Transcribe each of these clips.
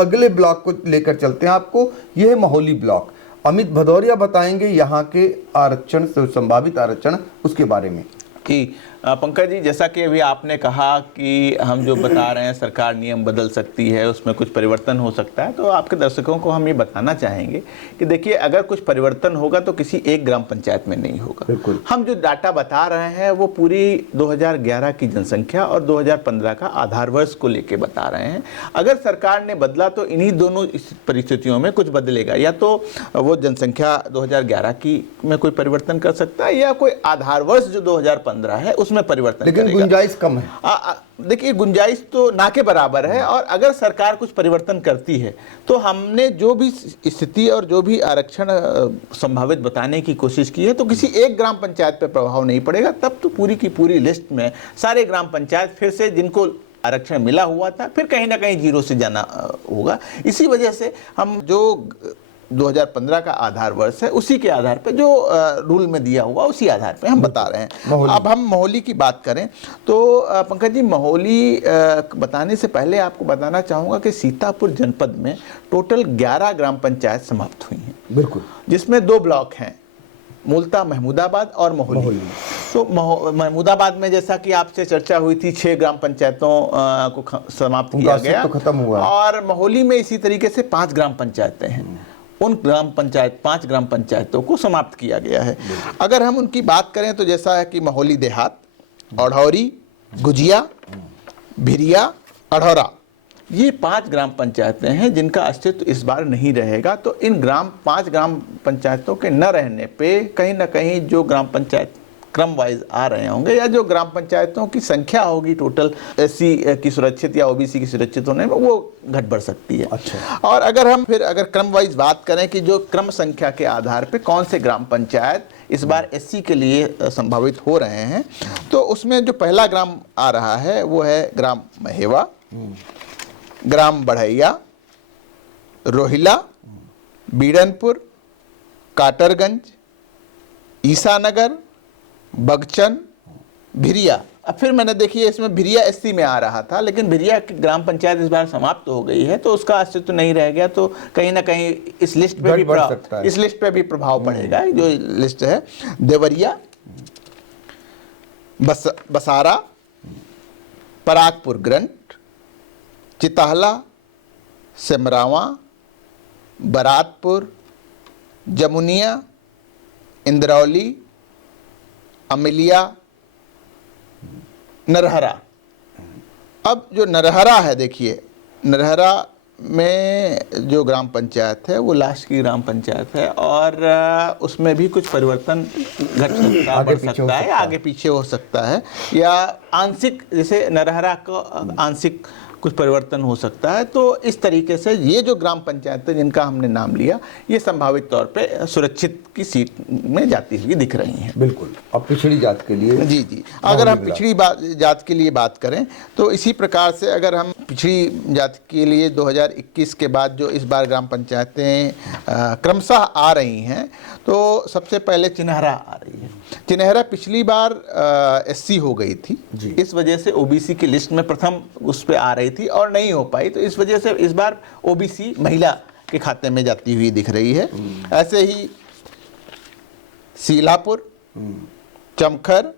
अगले ब्लॉक को लेकर चलते हैं आपको, यह है महोली ब्लॉक। अमित भदौरिया बताएंगे यहाँ के आरक्षण से संभावित आरक्षण उसके बारे में। कि पंकज जी, जैसा कि अभी आपने कहा कि हम जो बता रहे हैं सरकार नियम बदल सकती है, उसमें कुछ परिवर्तन हो सकता है, तो आपके दर्शकों को हम ये बताना चाहेंगे कि देखिए, अगर कुछ परिवर्तन होगा तो किसी एक ग्राम पंचायत में नहीं होगा। हम जो डाटा बता रहे हैं वो पूरी 2011 की जनसंख्या और 2015 का आधार वर्ष को लेके बता रहे हैं। अगर सरकार ने बदला तो इन्हीं दोनों परिस्थितियों में कुछ बदलेगा, या तो वो जनसंख्या 2011 की में कोई परिवर्तन कर सकता है, या कोई आधार वर्ष जो 2015 है उसमें परिवर्तन, लेकिन गुंजाइश कम है। देखिए, गुंजाइश तो ना के बराबर है, और अगर सरकार कुछ परिवर्तन करती है तो हमने जो भी स्थिति और जो भी आरक्षण संभावित बताने की कोशिश की है, तो किसी एक ग्राम पंचायत पर प्रभाव नहीं पड़ेगा। तब तो पूरी की पूरी लिस्ट में सारे ग्राम पंचायत फिर से जिनको आरक्षण मिला हुआ था फिर कहीं ना कहीं जीरो से जाना होगा। इसी वजह से हम जो 2015 का आधार वर्ष है उसी के आधार पे जो रूल में दिया हुआ उसी आधार पे हम बता रहे हैं। अब हम महोली की बात करें तो पंकज जी, महोली बताने से पहले आपको बताना चाहूँगा कि सीतापुर जनपद में टोटल 11 ग्राम पंचायत समाप्त हुई हैं। बिल्कुल, जिसमें 2 ब्लॉक हैं, मूलतः महमूदाबाद और महोली। तो महमूदाबाद में जैसा कि आपसे चर्चा हुई थी 6 ग्राम पंचायतों को समाप्त किया गया, तो खत्म हुआ, और महोली में इसी तरीके से 5 ग्राम पंचायतें हैं, उन 5 ग्राम पंचायतों को समाप्त किया गया है। अगर हम उनकी बात करें तो जैसा है कि महोली देहात, अढ़ौरी, गुजिया, भिरिया, अढ़ौरा, ये 5 ग्राम पंचायतें हैं जिनका अस्तित्व इस बार नहीं रहेगा। तो इन 5 ग्राम पंचायतों के न रहने पे कहीं ना कहीं जो ग्राम पंचायत क्रम वाइज आ रहे होंगे, या जो ग्राम पंचायतों की संख्या होगी टोटल एससी की सुरक्षित या ओबीसी की सुरक्षित होने में, वो घट बढ़ सकती है। अच्छा। और अगर क्रम वाइज बात करें कि जो क्रम संख्या के आधार पे कौन से ग्राम पंचायत इस बार एससी के लिए संभावित हो रहे हैं, तो उसमें जो पहला ग्राम आ रहा है वो है ग्राम महेवा, ग्राम बढ़ैया, रोहिला, बीडनपुर, काटरगंज, ईसानगर, बगचन, भिरिया। अब फिर मैंने देखिए इसमें भिरिया एससी में आ रहा था, लेकिन भिरिया की ग्राम पंचायत इस बार समाप्त हो गई है, तो उसका अस्तित्व नहीं रह गया। तो कहीं ना कहीं इस लिस्ट पे भी प्रभाव पड़ेगा। जो लिस्ट है, देवरिया, बसारा, परागपुर ग्रंट, चिताहला, सेमरावा, बरातपुर, जमुनिया, इंद्रौली, अमिलिया, नरहरा। अब जो नरहरा है, देखिए नरहरा में जो ग्राम पंचायत है वो लास्ट की ग्राम पंचायत है, और उसमें भी कुछ परिवर्तन घट सकता है, बढ़ सकता है, आगे पीछे हो सकता है, या आंशिक, जैसे नरहरा को आंशिक कुछ परिवर्तन हो सकता है। तो इस तरीके से ये जो ग्राम पंचायतें जिनका हमने नाम लिया, ये संभावित तौर पे सुरक्षित की सीट में जाती हुई दिख रही हैं। बिल्कुल। अब पिछड़ी जात के लिए, जी, अगर हम पिछड़ी जात के लिए बात करें तो इसी प्रकार से अगर हम पिछड़ी जात के लिए 2021 के बाद जो इस बार ग्राम पंचायतें क्रमशः आ रही हैं, तो सबसे पहले चिन्हरा आ रही है। चिन्हरा पिछली बार एससी हो गई थी, इस वजह से ओबीसी की लिस्ट में प्रथम उस पर आ रही थी और नहीं हो पाई, तो इस वजह से इस बार ओबीसी महिला के खाते में जाती हुई दिख रही है। ऐसे ही सीलापुर, चमखर,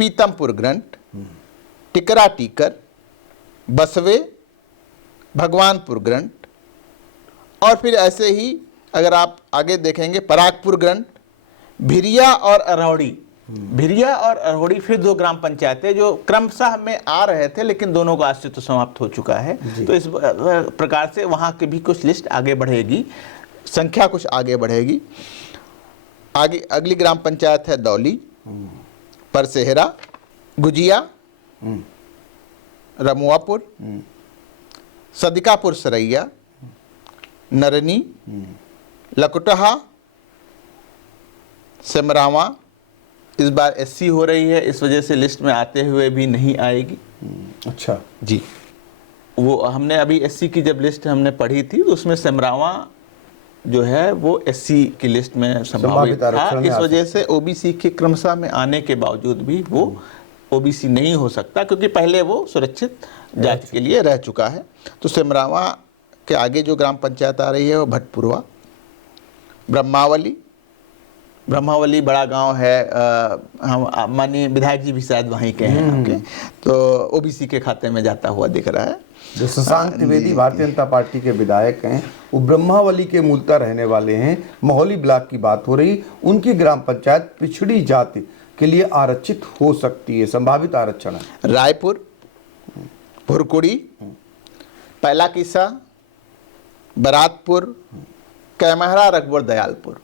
पीतमपुर ग्रंट, टिकरा टीकर, बसवे, भगवानपुर ग्रंट, और फिर ऐसे ही अगर आप आगे देखेंगे परागपुर ग्रंट, भिरिया और अरौड़ी। भिरिया और अरौड़ी फिर 2 ग्राम पंचायतें जो क्रमशः में आ रहे थे, लेकिन दोनों का अस्तित्व समाप्त हो चुका है। तो इस प्रकार से वहाँ की भी कुछ लिस्ट आगे बढ़ेगी, संख्या कुछ आगे बढ़ेगी। आगे अगली ग्राम पंचायत है दौली, परसेहरा, गुजिया, रमुआपुर, सदिकापुर सरैया, नरनी, लकुटहा, सेमरावा। इस बार एससी हो रही है, इस वजह से लिस्ट में आते हुए भी नहीं आएगी। अच्छा जी, वो हमने अभी एससी की जब लिस्ट हमने पढ़ी थी तो उसमें सेमरावा जो है वो एससी की लिस्ट में संभावित था, इस वजह से ओबीसी के क्रमशः में आने के बावजूद भी वो ओबीसी नहीं हो सकता, क्योंकि पहले वो सुरक्षित जाति के लिए रह चुका है। तो सेमरावा के आगे जो ग्राम पंचायत आ रही है वो भटपुरवा, ब्रह्मावली बड़ा गांव है। हम माननीय विधायक जी भी शायद वहीं के हैं आपके, तो ओबीसी के खाते में जाता हुआ दिख रहा है। जो शशांक त्रिवेदी भारतीय जनता पार्टी के विधायक हैं, वो ब्रह्मावली के मूलतः रहने वाले हैं। मोहली ब्लॉक की बात हो रही, उनकी ग्राम पंचायत पिछड़ी जाति के लिए आरक्षित हो सकती है, संभावित आरक्षण है। रायपुर, भुरकुड़ी, पहला किस्सा, बरातपुर, कैमहरा, रघुवर दयालपुर।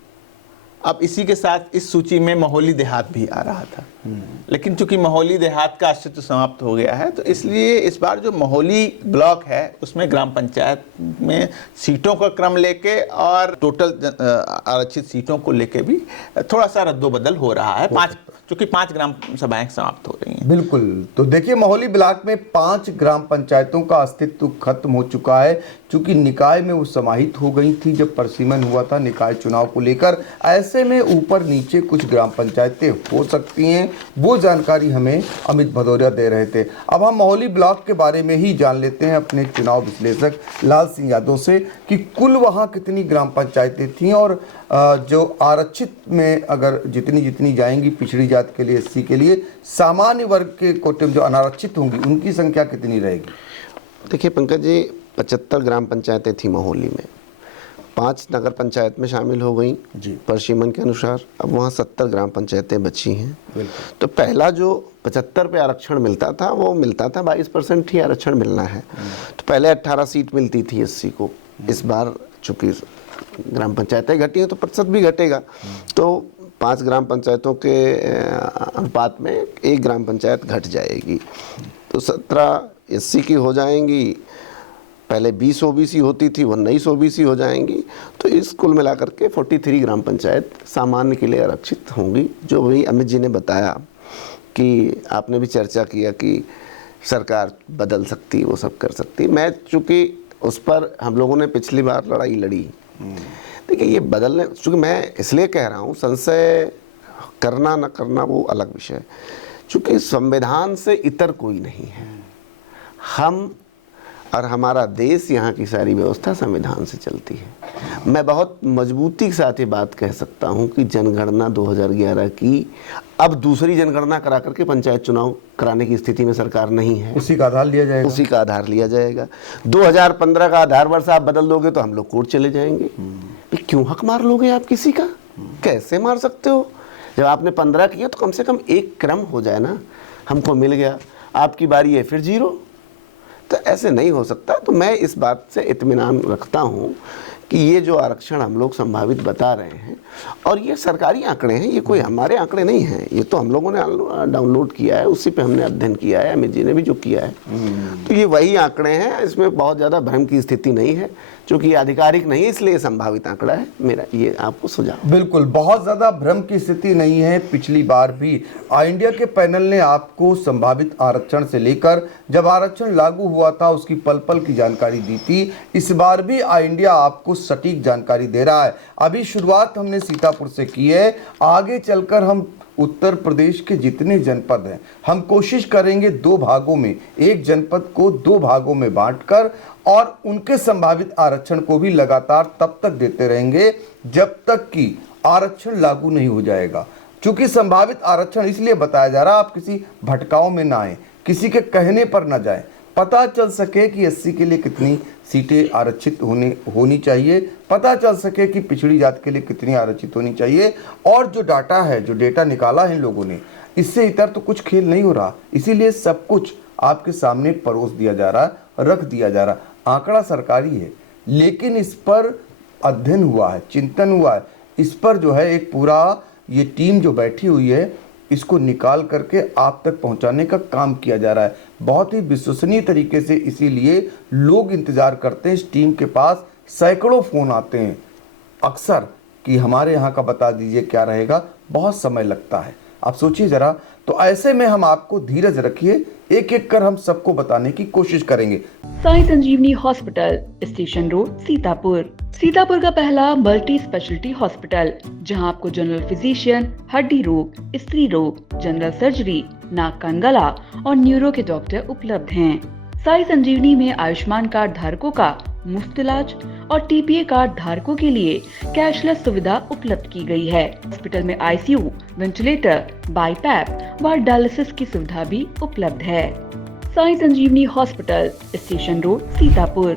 अब इसी के साथ इस सूची में मोहली देहात भी आ रहा था, लेकिन चूंकि मोहली देहात का अस्तित्व समाप्त हो गया है, तो इसलिए इस बार जो मोहली ब्लॉक है उसमें ग्राम पंचायत में सीटों का क्रम लेके और टोटल आरक्षित सीटों को लेके भी थोड़ा सा रद्दोबदल हो रहा है। चूंकि 5 ग्राम सभाएं समाप्त हो रही हैं। बिल्कुल। तो देखिए, मोहली ब्लॉक में 5 ग्राम पंचायतों का अस्तित्व खत्म हो चुका है, चूंकि निकाय में वो समाहित हो गई थी जब परिसीमन हुआ था निकाय चुनाव को लेकर। ऐसे में ऊपर नीचे कुछ ग्राम पंचायतें हो सकती हैं, वो जानकारी हमें अमित भदौरिया दे रहे थे। अब हम मोहली ब्लॉक के बारे में ही जान लेते हैं अपने चुनाव विश्लेषक लाल सिंह यादव से कि कुल वहाँ कितनी ग्राम पंचायतें थीं और जो आरक्षित में अगर जितनी जाएंगी पिछड़ी जाति के लिए, एससी के लिए, सामान्य वर्ग के कोटे में जो अनारक्षित होंगी उनकी संख्या कितनी रहेगी? देखिए पंकज जी, 75 ग्राम पंचायतें थी मोहली में, 5 नगर पंचायत में शामिल हो गई परिसीमन के अनुसार। अब वहाँ 70 ग्राम पंचायतें बची हैं। तो पहला जो 75 पे आरक्षण मिलता था वो मिलता था 22% ही आरक्षण मिलना है। तो पहले 18 सीट मिलती थी एससी को। इस बार चूंकि ग्राम पंचायतें घटी हैं तो प्रतिशत भी घटेगा, तो 5 ग्राम पंचायतों के अनुपात में 1 ग्राम पंचायत घट जाएगी, तो 17 एससी की हो जाएंगी। पहले 20 ओबीसी होती थी, वो 19 ओबीसी हो जाएंगी। तो इस कुल मिलाकर के 43 ग्राम पंचायत सामान्य के लिए आरक्षित होंगी। जो वही अमित जी ने बताया कि आपने भी चर्चा किया कि सरकार बदल सकती, वो सब कर सकती। मैं चूँकि उस पर हम लोगों ने पिछली बार लड़ाई लड़ी। देखिए, ये बदलने, चूँकि मैं इसलिए कह रहा हूँ, संशय करना न करना वो अलग विषय, चूँकि संविधान से इतर कोई नहीं है। हम और हमारा देश, यहाँ की सारी व्यवस्था संविधान से चलती है। मैं बहुत मजबूती के साथ ये बात कह सकता हूँ कि जनगणना 2011 की अब दूसरी जनगणना करा करके पंचायत चुनाव कराने की स्थिति में सरकार नहीं है। उसी का आधार लिया जाएगा। उसी का आधार लिया जाएगा। 2015 का आधार वर्ष आप बदल दोगे तो हम लोग कोर्ट चले जाएंगे। क्यों हक मार लोगे आप किसी का? कैसे मार सकते हो? जब आपने 15 किया तो कम से कम एक क्रम हो जाए ना। हमको मिल गया, आपकी बारी है, फिर 0, तो ऐसे नहीं हो सकता। तो मैं इस बात से इत्मीनान रखता हूँ कि ये जो आरक्षण हम लोग संभावित बता रहे हैं, और ये सरकारी आंकड़े हैं, ये कोई हमारे आंकड़े नहीं हैं, ये तो हम लोगों ने डाउनलोड किया है, उसी पे हमने अध्ययन किया है, अमित जी ने भी जो किया है, तो ये वही आंकड़े हैं। इसमें बहुत ज़्यादा भ्रम की स्थिति नहीं है, क्योंकि आधिकारिक नहीं है, इसलिए संभावित आंकड़ा है। मेरा ये आपको सुझाव। बिल्कुल, बहुत ज़्यादा भ्रम की स्थिति नहीं है। पिछली बार भी इंडिया के पैनल ने आपको संभावित आरक्षण से लेकर जब आरक्षण लागू हुआ था उसकी पल पल की जानकारी दी थी। इस बार भी इंडिया आपको सटीक जानकारी दे रहा है। अभी शुरुआत हमने सीतापुर से की है, आगे चलकर हम उत्तर प्रदेश के जितने जनपद हैं हम कोशिश करेंगे 2 भागों में, एक जनपद को 2 भागों में बांटकर, और उनके संभावित आरक्षण को भी लगातार तब तक देते रहेंगे जब तक कि आरक्षण लागू नहीं हो जाएगा। क्योंकि संभावित आरक्षण इसलिए बताया जा रहा है, आप किसी भटकाव में ना आए, किसी के कहने पर ना जाए, पता चल सके कि एससी के लिए कितनी सीटें आरक्षित होनी चाहिए, पता चल सके कि पिछड़ी जाति के लिए कितनी आरक्षित होनी चाहिए। और जो डाटा है, जो डेटा निकाला है इन लोगों ने, इससे इतर तो कुछ खेल नहीं हो रहा। इसीलिए सब कुछ आपके सामने परोस दिया जा रहा है, रख दिया जा रहा है। आंकड़ा सरकारी है, लेकिन इस पर अध्ययन हुआ है, चिंतन हुआ है, इस पर जो है एक पूरा ये टीम जो बैठी हुई है, इसको निकाल करके आप तक पहुंचाने का काम किया जा रहा है बहुत ही विश्वसनीय तरीके से। इसीलिए लोग इंतजार करते हैं। इस टीम के पास सैकड़ों फोन आते हैं अक्सर कि हमारे यहाँ का बता दीजिए क्या रहेगा, बहुत समय लगता है। आप सोचिए जरा। तो ऐसे में हम आपको धीरज रखिए, एक एक कर हम सबको बताने की कोशिश करेंगे। Sai Sanjeevani hospital, station road, Sitapur. Sitapur का पहला मल्टी स्पेशलिटी हॉस्पिटल, जहां आपको जनरल फिजिशियन, हड्डी रोग, स्त्री रोग, जनरल सर्जरी, नाक कान गला और न्यूरो के डॉक्टर उपलब्ध हैं। साई संजीवनी में आयुष्मान कार्ड धारकों का मुफ्त इलाज और टीपीए कार्ड धारकों के लिए कैशलेस सुविधा उपलब्ध की गई है। हॉस्पिटल में आईसीयू, वेंटिलेटर, बाईपैप व डायलिसिस की सुविधा भी उपलब्ध है। Sai Sanjeevani hospital, station road, Sitapur.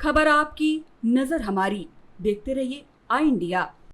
खबर आपकी, नजर हमारी। देखते रहिए आई इंडिया।